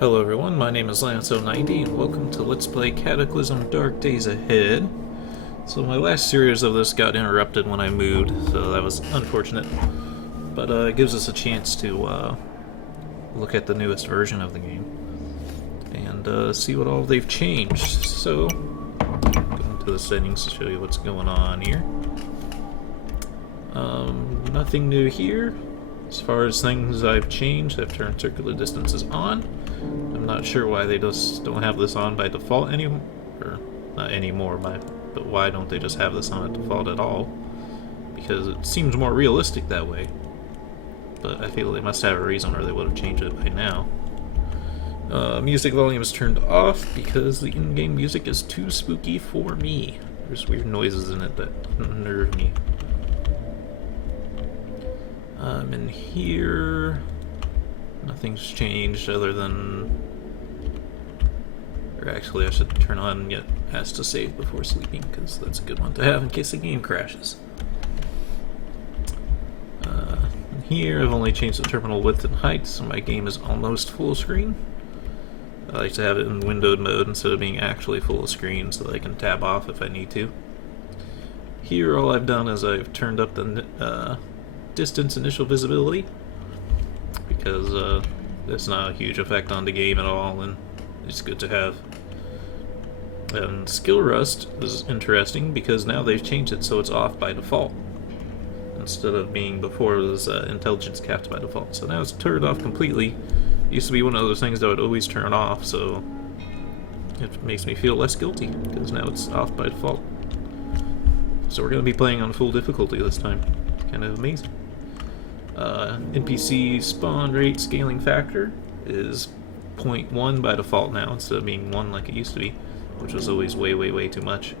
Hello everyone, my name is Lance090 and welcome to Let's Play Cataclysm Dark Days Ahead. So my last series of this got interrupted when I moved, so that was unfortunate. But it gives us a chance to look at the newest version of the game and see what all they've changed. So, go into the settings to show you what's going on here. Nothing new here. As far as things I've changed, I've turned circular distances on. I'm not sure why they just don't have this on by default anymore, or not anymore, but why don't they just have this on at default at all? Because it seems more realistic that way. But I feel they must have a reason or they would have changed it by now. Music volume is turned off because the in-game music is too spooky for me. There's weird noises in it that unnerve me. In here, nothing's changed other than... Or actually, I should turn on yet Ask to Save before sleeping, because that's a good one to have in case the game crashes. In here, I've only changed the terminal width and height, so my game is almost full screen. I like to have it in windowed mode instead of being actually full screen, so that I can tab off if I need to. Here, all I've done is I've turned up the distance initial visibility, because it's not a huge effect on the game at all, and it's good to have. And skill rust is interesting because now they've changed it so it's off by default instead of being before it was intelligence capped by default. So now it's turned off completely. It used to be one of those things that would always turn off, so it makes me feel less guilty because now it's off by default. So we're going to be playing on full difficulty this time. Kind of amazing. NPC spawn rate scaling factor is 0.1 by default now instead of being 1 like it used to be, which was always way too much.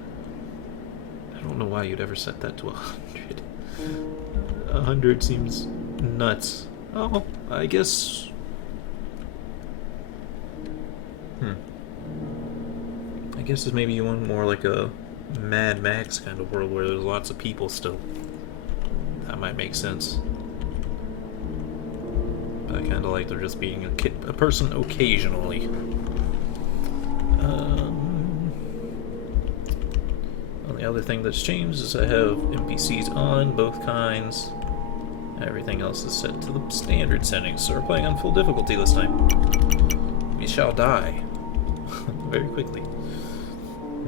I don't know why you'd ever set that to 100. 100 seems nuts. Oh, I guess... I guess it's maybe you want more like a Mad Max kind of world where there's lots of people still. That might make sense. But I kind of like there just being a person occasionally. The other thing that's changed is I have NPCs on, both kinds. Everything else is set to the standard settings, so we're playing on full difficulty this time. We shall die. Very quickly.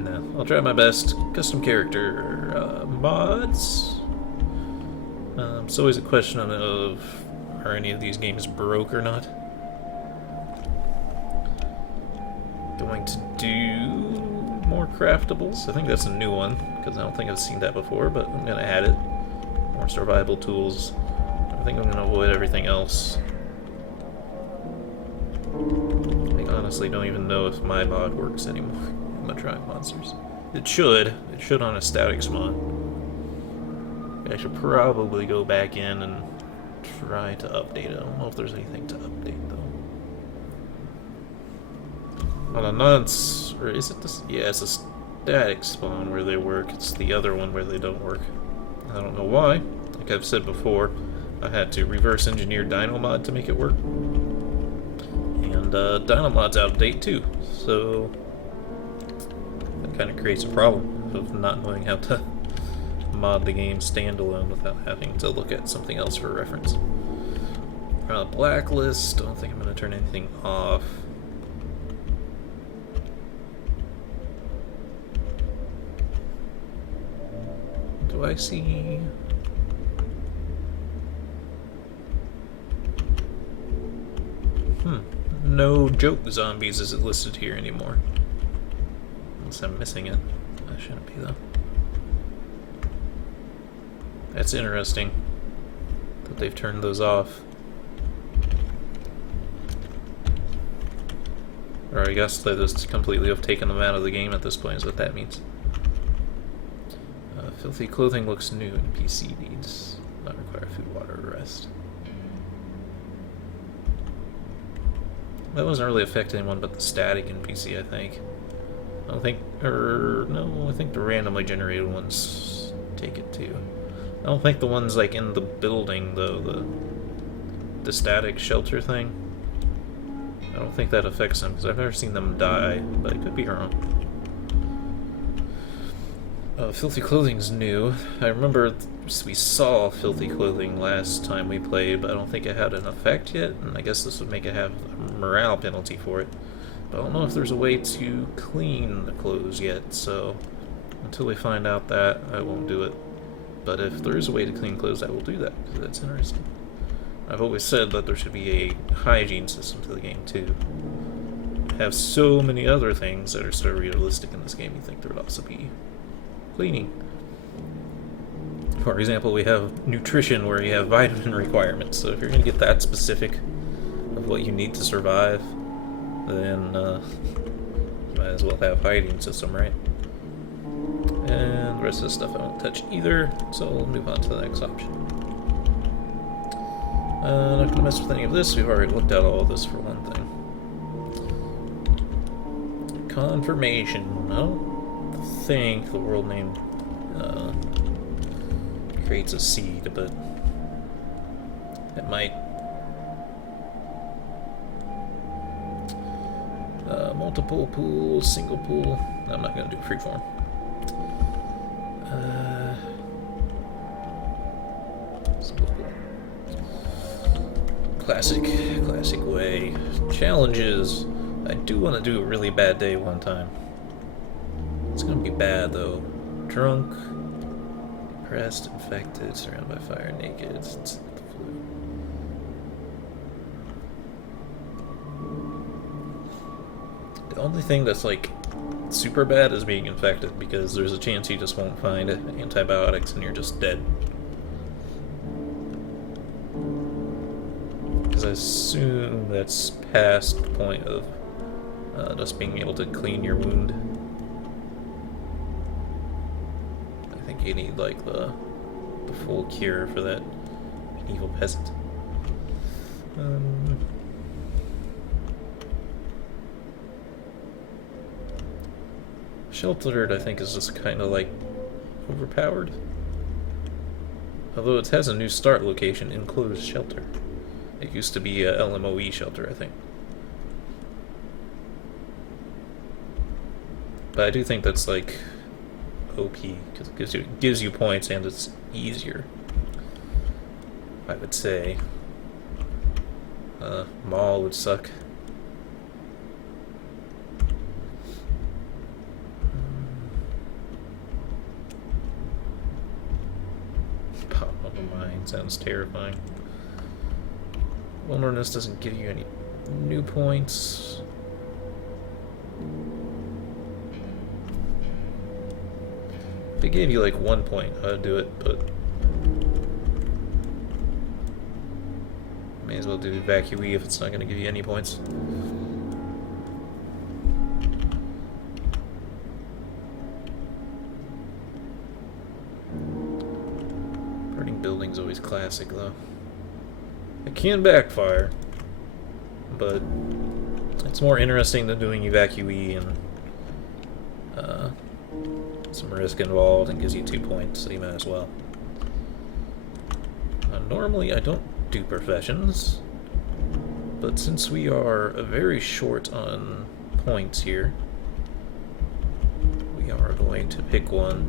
No, I'll try my best. Custom character mods. It's always a question of are any of these games broke or not. Going to do more craftables. I think that's a new one, because I don't think I've seen that before, but I'm going to add it. More survival tools. I think I'm going to avoid everything else. I honestly don't even know if my mod works anymore. I'm going to try monsters. It should. It should on a statics mod. I should probably go back in and try to update it. I don't know if there's anything to update, though. On a nonce, or is it this? Yeah, it's a static spawn where they work. It's the other one where they don't work. I don't know why. Like I've said before, I had to reverse engineer Dynamod to make it work. And Dynamod's out of date too, so that kind of creates a problem of not knowing how to mod the game standalone without having to look at something else for reference. Blacklist, I don't think I'm going to turn anything off. Do I see... No joke zombies isn't listed here anymore. Unless I'm missing it. That shouldn't be though. That's interesting that they've turned those off. Or I guess they just completely have taken them out of the game at this point, is what that means. Filthy clothing looks new. NPC needs not require food, water, or rest. That doesn't really affect anyone but the static NPC, I think. I don't think, no, I think the randomly generated ones take it too. I don't think the ones like in the building though, the static shelter thing, I don't think that affects them, because I've never seen them die, but I could be wrong. Filthy Clothing's new. I remember we saw Filthy Clothing last time we played, but I don't think it had an effect yet, and I guess this would make it have a morale penalty for it. But I don't know if there's a way to clean the clothes yet, so until we find out that, I won't do it. But if there is a way to clean clothes, I will do that, because that's interesting. I've always said that there should be a hygiene system to the game, too. Have so many other things that are so realistic in this game, you think there would also be cleaning. For example, we have nutrition where you have vitamin requirements, so if you're going to get that specific of what you need to survive, then you might as well have hygiene system, right? And the rest of the stuff I won't touch either, so we'll move on to the next option. Not going to mess with any of this, we've already looked at all of this for one thing. Confirmation. I don't think the world name creates a seed, but it might. Multiple pools, single pool. I'm not going to do freeform. Single pool. Classic way. Challenges. I do want to do a really bad day one time. It's going to be bad though. Drunk, depressed, infected, surrounded by fire, naked. It's the flu. The only thing that's like super bad is being infected, because there's a chance you just won't find antibiotics and you're just dead. Because I assume that's past the point of just being able to clean your wound. I think you need like the full cure for that evil peasant. Sheltered, I think, is just kind of like overpowered. Although it has a new start location, enclosed shelter. It used to be a LMOE shelter, I think. But I do think that's like OP, because it gives you points and it's easier, I would say. Mall would suck. Pop up a mine sounds terrifying. Wilderness doesn't give you any new points. If they gave you like 1 point, I'd do it, but may as well do evacuee if it's not going to give you any points. Burning buildings always classic though. It can backfire, but it's more interesting than doing evacuee and some risk involved, and gives you 2 points, so you might as well. Normally I don't do professions, but since we are very short on points here, we are going to pick one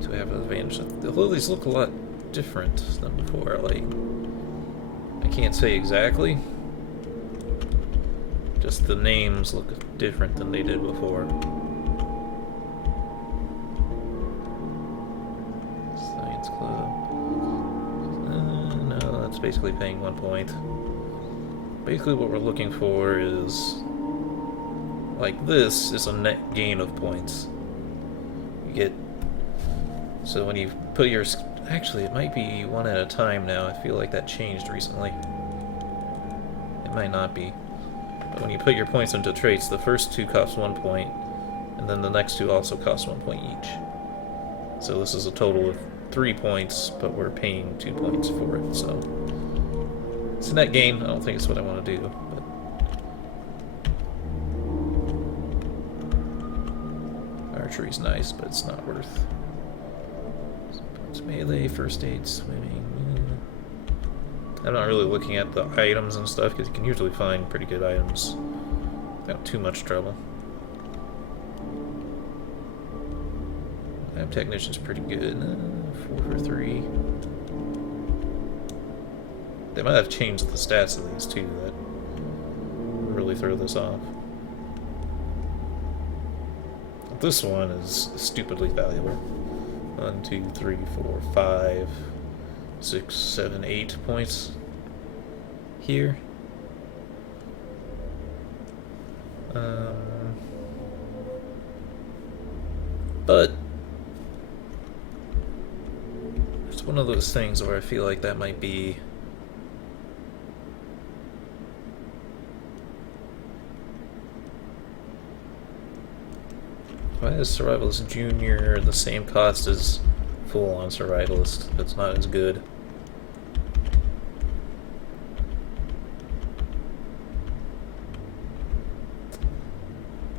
to have an advantage. Although these look a lot different than before, like, I can't say exactly, just the names look different than they did before. Science Club. No, that's basically paying 1 point. Basically what we're looking for is, like, this is a net gain of points. You get, so when you put your, actually it might be one at a time now, I feel like that changed recently. It might not be. But when you put your points into traits, the first 2 cost 1 point, and then the next 2 also cost 1 point each. So this is a total of 3 points, but we're paying 2 points for it, so it's a net gain. I don't think it's what I want to do, but archery's nice, but it's not worth. It's melee, first aid, swimming, I'm not really looking at the items and stuff, because you can usually find pretty good items without too much trouble. Lab Technician's pretty good. 4 for 3. They might have changed the stats of these too, that really throw this off. This one is stupidly valuable. 1, 2, 3, 4, 5, 6, 7, 8 points here. But it's one of those things where I feel like that might be why is Survivalist Junior the same cost as full-on Survivalist if it's not as good?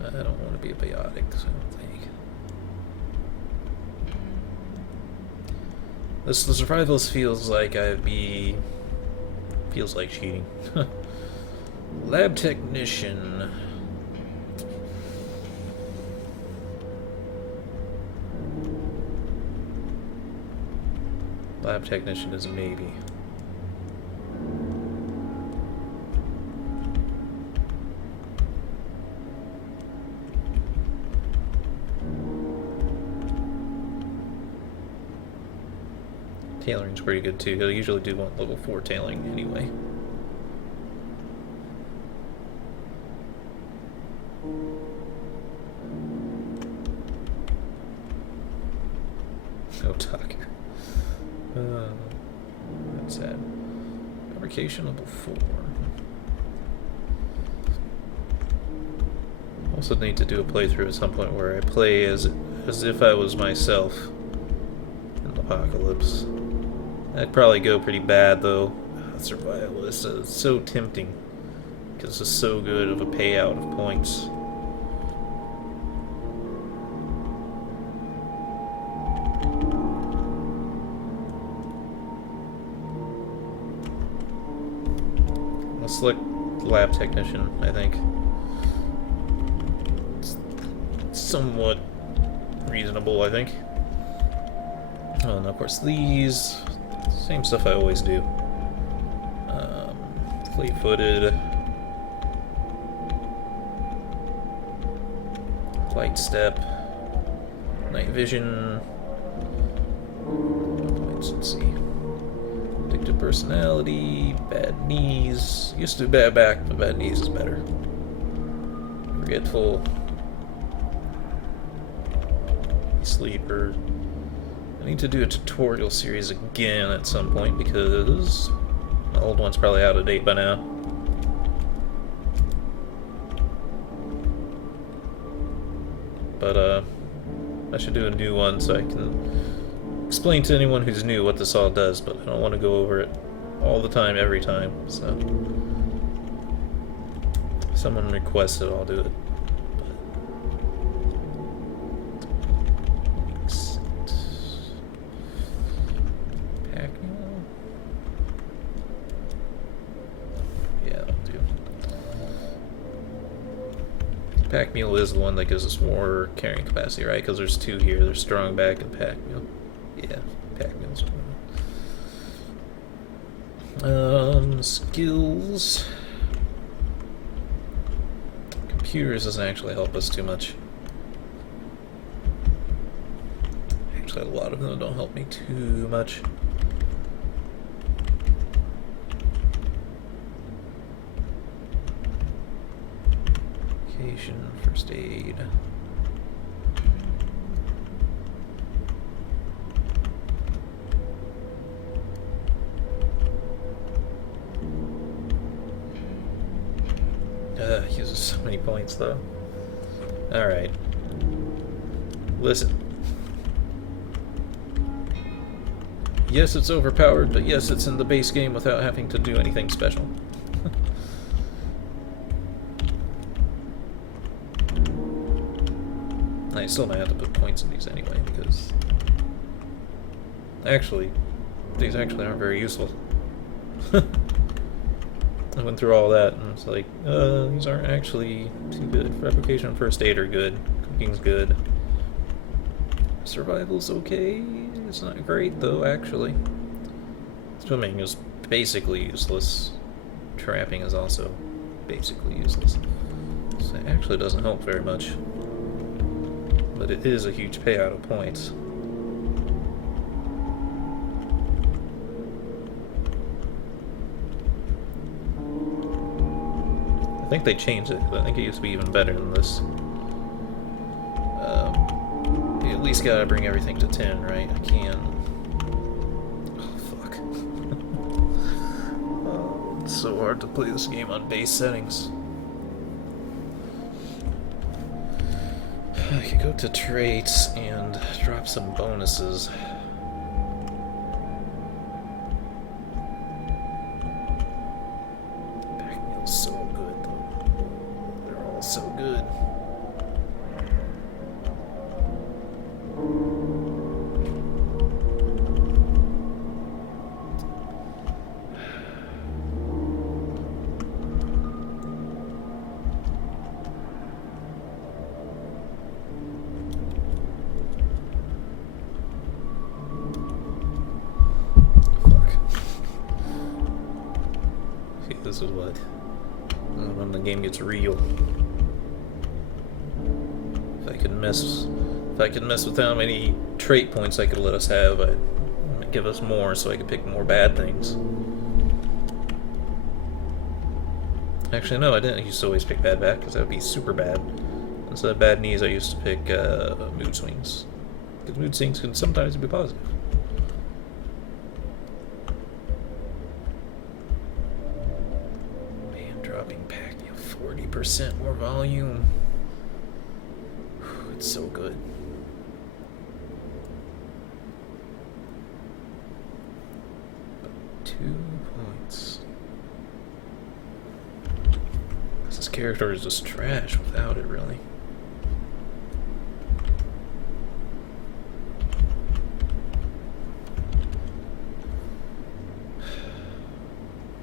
I don't want to be a biotic, so I don't think. The Survivalist feels like feels like cheating. Lab Technician. Lab Technician is a maybe. Tailoring's pretty good too. I usually do want level 4 tailoring anyway. Otaku. That's sad. Fabrication level 4. Also need to do a playthrough at some point where I play as if I was myself in the Apocalypse. That'd probably go pretty bad though. Survivalist is so tempting because it's so good of a payout of points. I'll select Lab Technician, I think. It's somewhat reasonable, I think. Oh, and of course these, same stuff I always do. Fleet-footed, light step, night vision. Let's see. Addictive personality, bad knees. Used to do bad back, but bad knees is better. Forgetful. Sleeper. I need to do a tutorial series again at some point because my old one's probably out of date by now. But I should do a new one so I can explain to anyone who's new what this all does, but I don't want to go over it all the time, every time, so if someone requests it, I'll do it. Pack Mule is the one that gives us more carrying capacity, right? Because there's two here. There's Strong Back and Pack Mule. Yeah, Pack Mule's one. Skills. Computers doesn't actually help us too much. Actually, a lot of them don't help me too much. First aid. Uses so many points though. Alright. Listen. Yes, it's overpowered, but yes, it's in the base game without having to do anything special. I still might have to put points in these anyway, because actually, these actually aren't very useful. I went through all that and it's like, these aren't actually too good. Replication and first aid are good. Cooking's good. Survival's okay. It's not great though, actually. Swimming is basically useless. Trapping is also basically useless. So it actually doesn't help very much. But it is a huge payout of points. I think they changed it, but I think it used to be even better than this. You at least gotta bring everything to 10, right? I can't. Oh, fuck. Oh, it's so hard to play this game on base settings. I could go to traits and drop some bonuses. Pack meal's so good, though. They're all so good. This is when the game gets real. If I could mess with how many trait points I could let us have, I'd give us more so I could pick more bad things. Actually, no, I didn't. I used to always pick bad back because that would be super bad. Instead of bad knees, I used to pick mood swings. Because mood swings can sometimes be positive. Dropping pack, 40% more volume. It's so good. But 2 points. This character is just trash without it, really.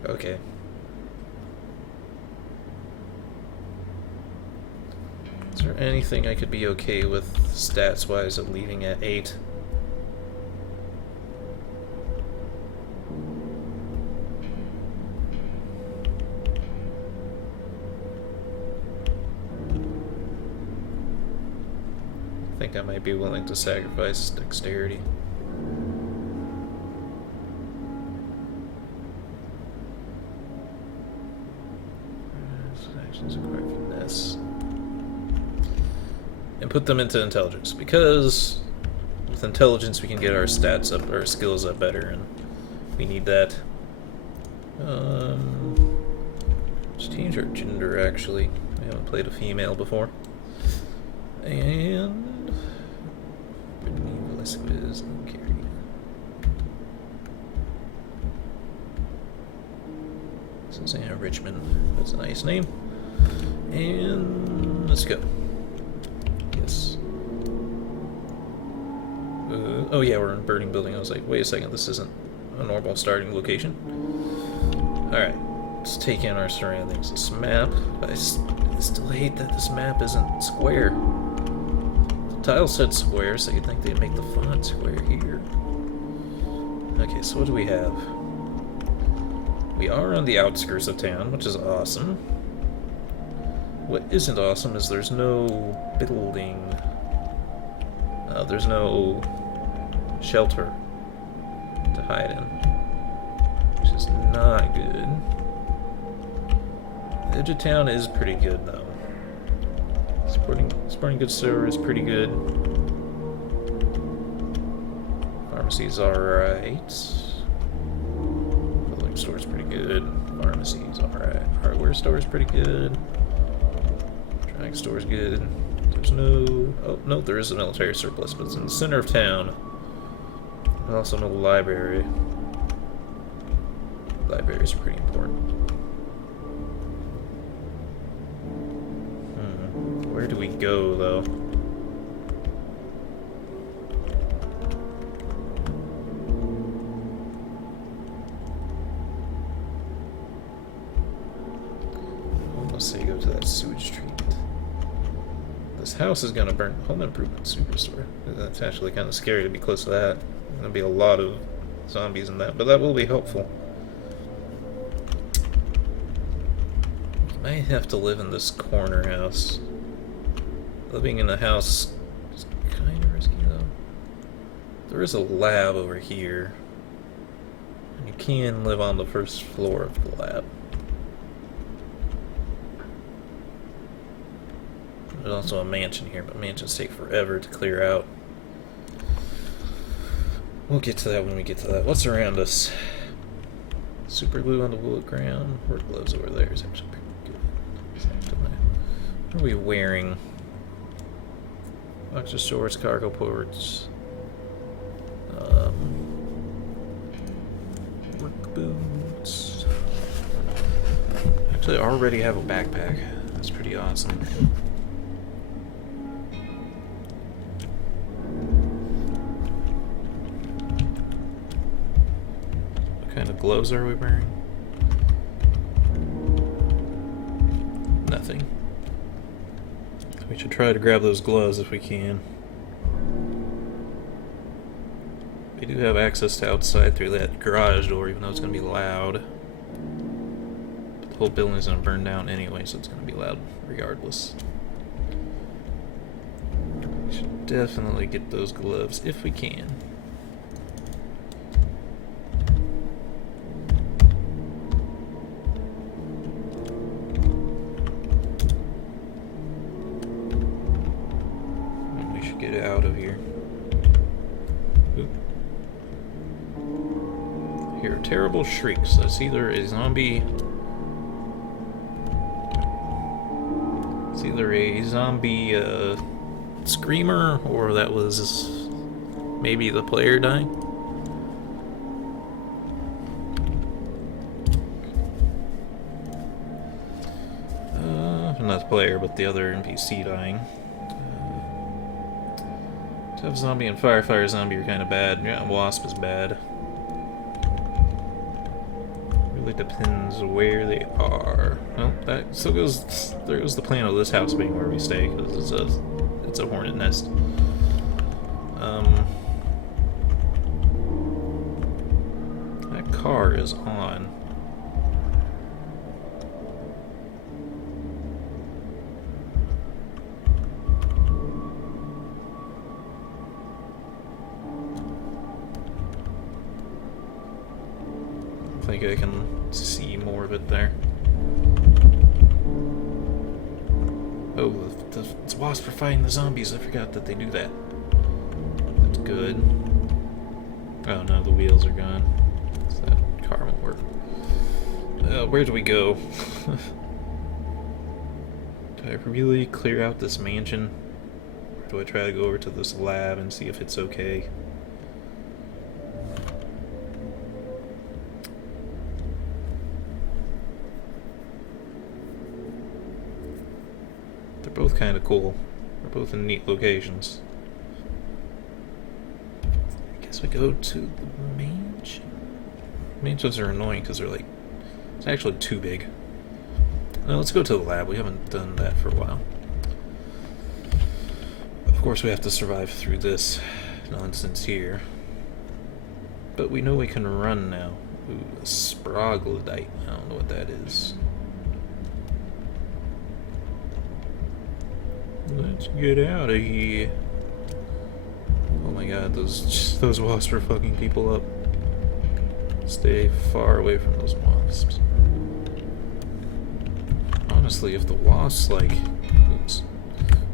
Okay. Is there anything I could be okay with stats-wise of leaving at 8? I think I might be willing to sacrifice dexterity. Actions require finesse. And put them into intelligence, because with intelligence we can get our stats up, our skills up better, and we need that. Let's change our gender, actually. I haven't played a female before. And Velasquez, carry. This is Anna Richmond. That's a nice name. And let's go. Yes. Oh yeah, we're in Burning Building. I was like, wait a second, this isn't a normal starting location. Alright, let's take in our surroundings. This map, I still hate that this map isn't square. The tile said square, so you'd think they'd make the font square here. Okay, so what do we have? We are on the outskirts of town, which is awesome. What isn't awesome is there's no building. There's no shelter to hide in, which is not good. The edge of town is pretty good, though. Sporting goods store is pretty good. Pharmacy's alright. Clothing store's pretty good. Pharmacy's alright. Hardware store's pretty good. Drag store's good. There's no... Oh, no, there is a military surplus, but it's in the center of town. There's also no library. Libraries are pretty important. Where do we go, though? go to that sewage treatment. This house is gonna burn. Home improvement superstore. That's actually kind of scary to be close to that. There's gonna be a lot of zombies in that, but that will be helpful. You might have to live in this corner house. Living in a house is kind of risky though. There is a lab over here, and you can live on the first floor of the lab. There's also a mansion here, but mansions take forever to clear out. We'll get to that when we get to that. What's around us? Super glue on the wood ground. Work gloves over there is actually pretty good. What are we wearing? Boxer shorts, cargo ports. Work boots. Actually, I already have a backpack. That's pretty awesome. What kind of gloves are we wearing? Nothing. We should try to grab those gloves if we can. We do have access to outside through that garage door, even though it's going to be loud. But the whole building's going to burn down anyway, so it's going to be loud regardless. We should definitely get those gloves if we can. And we should get out of here. Hear terrible shrieks. That's either a zombie. It's either a zombie screamer, or that was maybe the player dying. Not the player, but the other NPC dying. Tough zombie and firefire zombie are kind of bad. Yeah, wasp is bad. Really depends where they are. Well, that still goes. There goes the plan of this house being where we stay, because it's a hornet nest. That car is on. I think I can see more of it there. Oh, the wasps are fighting the zombies. I forgot that they do that. That's good. Oh no, the wheels are gone. So that car won't work. Where do we go? Do I really clear out this mansion? Or do I try to go over to this lab and see if it's okay? They're both kind of cool. They're both in neat locations. I guess we go to the mansion. Mansions are annoying because they're like... It's actually too big. Let's go to the lab. We haven't done that for a while. Of course we have to survive through this nonsense here. But we know we can run now. Ooh, a sproglodyte. I don't know what that is. Let's get out of here. Oh my god, those wasps are fucking people up. Stay far away from those wasps. Honestly, if the wasps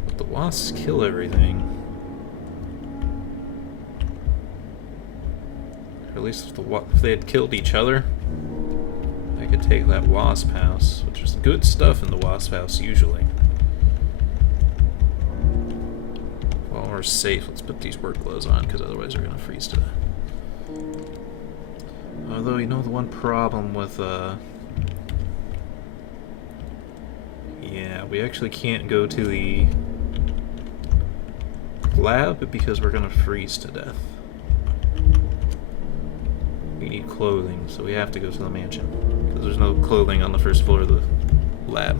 if the wasps kill everything, or at least if they had killed each other, I could take that wasp house, which is good stuff in the wasp house usually. While we're safe, let's put these work clothes on, because otherwise we're gonna freeze to death. Although, you know, the one problem with yeah, we actually can't go to the lab because we're gonna freeze to death. We need clothing, so we have to go to the mansion, because there's no clothing on the first floor of the lab.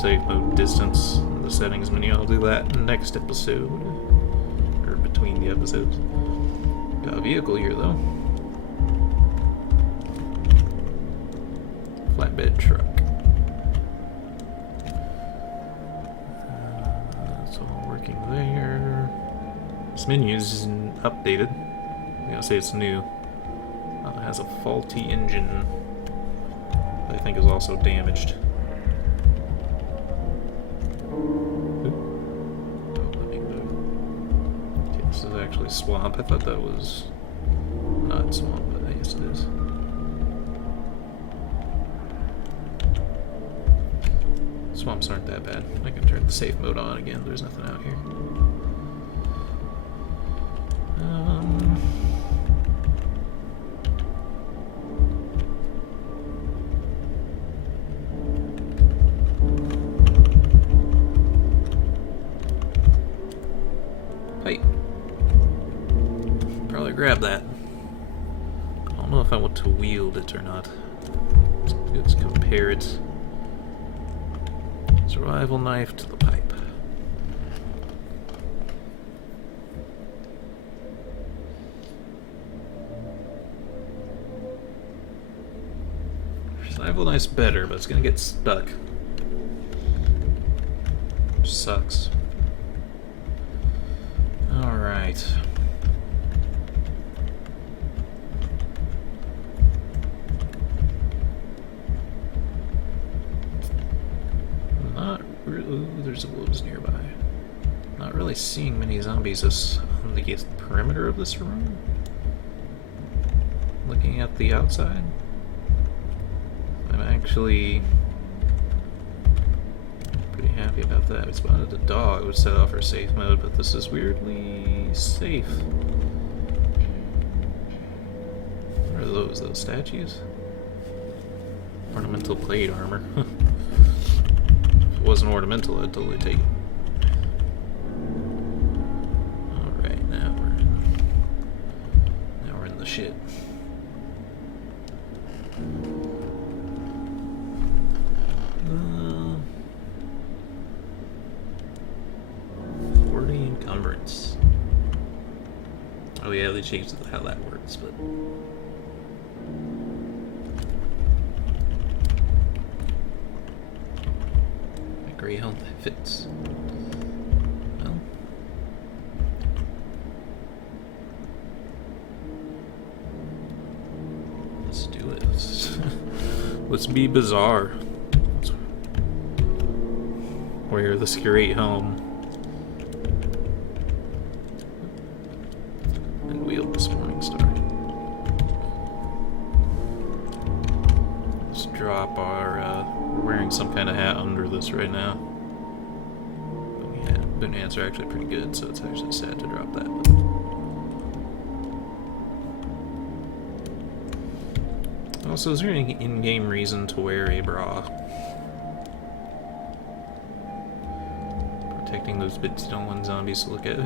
save mode distance in the settings menu. I'll do that next episode, or between the episodes. Got a vehicle here though. Flatbed truck. It's all working there. This menu isn't updated. I'm gonna say it's new. It has a faulty engine that I think is also damaged. This is actually swamp. I thought that was not swamp, but I guess it is. Swamps aren't that bad. I can turn the safe mode on again. There's nothing out here. Hey. Probably grab that. I don't know if I want to wield it or not. Let's compare it. Survival knife to the pipe. Survival knife's better, but it's gonna get stuck. Which sucks. Alright. Ooh, there's wolves nearby. Not really seeing many zombies on the perimeter of this room. Looking at the outside, I'm actually pretty happy about that. We spotted a dog, which set off our safe mode, but this is weirdly safe. What are those? Those statues? Ornamental plate armor. If it wasn't ornamental, I'd totally take it. Alright, now we're in the shit. Encumbrance. Oh yeah, they changed how that works, but a gray helmet that fits. Well, let's do it. Let's be bizarre. Let's wear this great helm. This morning star. Let's drop our. We're wearing some kind of hat under this right now. Boot hats are actually pretty good, so it's actually sad to drop that. But also, is there any in-game reason to wear a bra? Protecting those bits you don't want zombies to look at.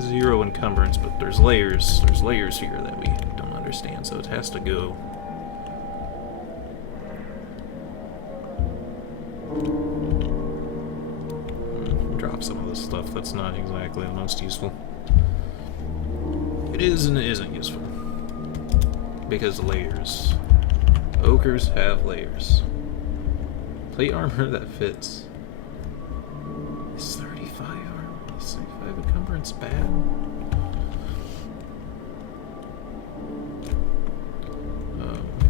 Zero encumbrance, but there's layers. There's layers here that we don't understand, so it has to go. Drop some of this stuff that's not exactly the most useful. It is and it isn't useful. Because layers. Ogres have layers. Plate armor that fits. Is 35 armor? Is 35 encumbrance bad?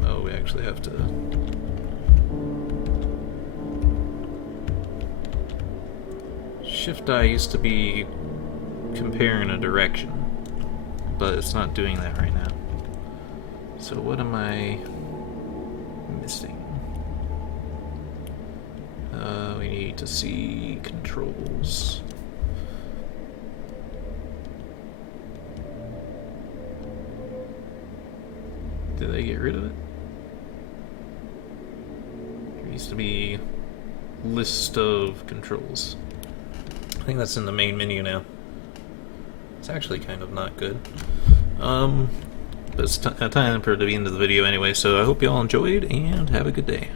Oh, we actually have to. Shift I used to be comparing a direction, but it's not doing that right now. So what am I missing? We need to see controls. Did they get rid of it? There used to be list of controls. I think that's in the main menu now. It's actually kind of not good. But it's time for it to be into the video anyway, so I hope you all enjoyed and have a good day.